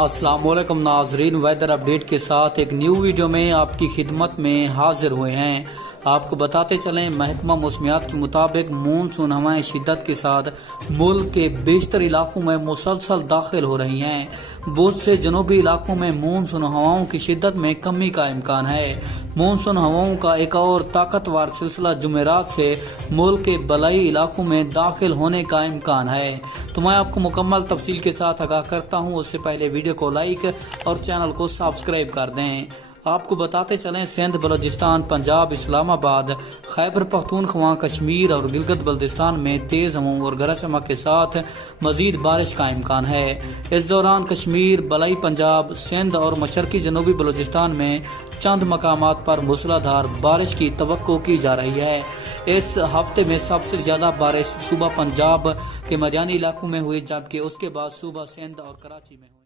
अस्सलाम वालेकुम नाजरीन, वेदर अपडेट के साथ एक न्यू वीडियो में आपकी खिदमत में हाजिर हुए हैं। आपको बताते चलें, महकमा मौसमियात के मुताबिक मानसून हवाएं शिद्दत के साथ मुल्क के बेशतर इलाकों में मुसलसल दाखिल हो रही हैं। बहुत से जनूबी इलाकों में मानसून हवाओं की शिद्दत में कमी का इम्कान है। मानसून हवाओं का एक और ताकतवर सिलसिला जुमेरात से मुल्क के बलाई इलाकों में दाखिल होने का इम्कान है। तो मैं आपको मुकम्मल तफसील के साथ आगाह करता हूँ। उससे पहले वीडियो को लाइक और चैनल को सब्सक्राइब कर दें। आपको बताते चलें, सिंध, बलूचिस्तान, पंजाब, इस्लामाबाद, खैबर पख्तूनख्वा, कश्मीर और गिलगित बल्तिस्तान में तेज हवाओं और गरज चमक के साथ मजीद बारिश का इम्कान है। इस दौरान कश्मीर, बलाई पंजाब, सिंध और मशरकी जनूबी बलूचिस्तान में चंद मकामात पर मूसलाधार बारिश की तवक्को की जा रही है। इस हफ्ते में सबसे ज्यादा बारिश सुबह पंजाब के मैदानी इलाकों में हुई, जबकि उसके बाद सुबह सिंध और कराची में हुई।